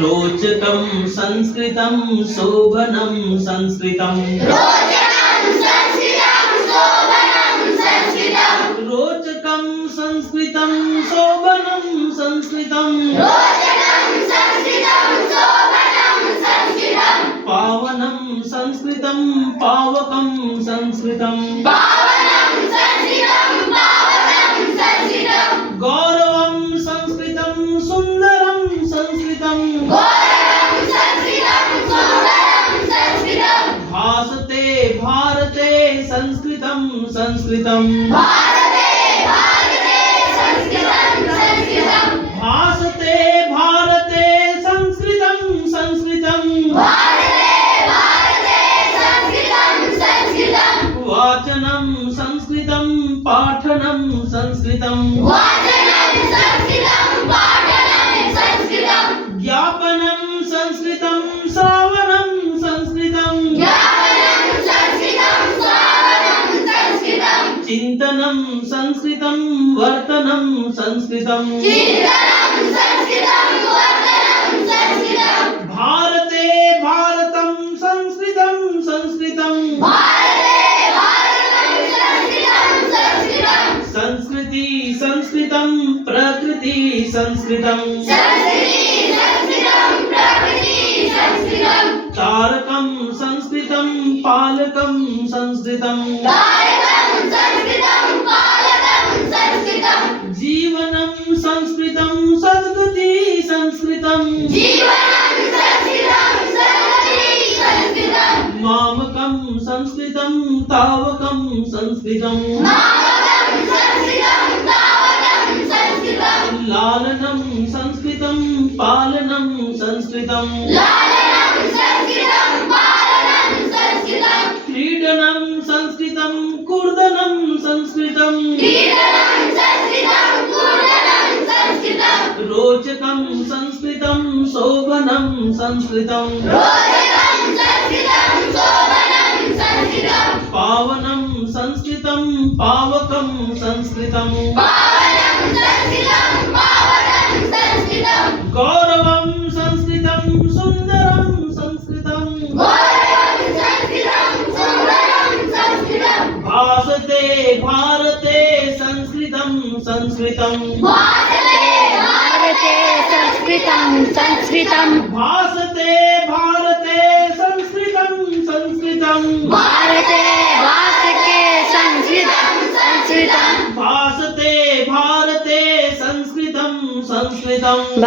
रोचकं संस्कृतं शोभनं संस्कृतं रोचकं संस्कृतं शोभनं संस्कृतं पावनं संस्कृतं पावकं संस्कृतं गौरवं संस्कृतं सुन्दरं संस्कृतं भासते भारते संस्कृतं संस्कृतं भासते भारते संस्कृतं संस्कृतं वाचनं संस्कृतं पाठनं संस्कृतं ज्ञापनं संस्कृतं श्रावणं संस्कृतं चिन्तनं संस्कृतं वर्तनं संस्कृतं भारते भारतं संस्कृतं संस्कृतं संस्कृति संस्कृतं प्रकृति संस्कृतं तारकं संस्कृतं पालकं संस्कृतं जीवनं संस्कृतं सद्गति संस्कृतं मामकं संस्कृतं तावकं संस्कृतं लालनं संस्कृतं पालनं संस्कृतं क्रीडनं संस्कृतं कूर्दनं संस्कृतं रोचकं संस्कृतं शोभनं संस्कृतं पावनं संस्कृतं पावकं संस्कृतं गौरवं संस्कृतं सुन्दरं संस्कृतं भासते भारते संस्कृतं संस्कृतं भासते भारते संस्कृतं संस्कृतं भासते भारते संस्कृतं संस्कृतं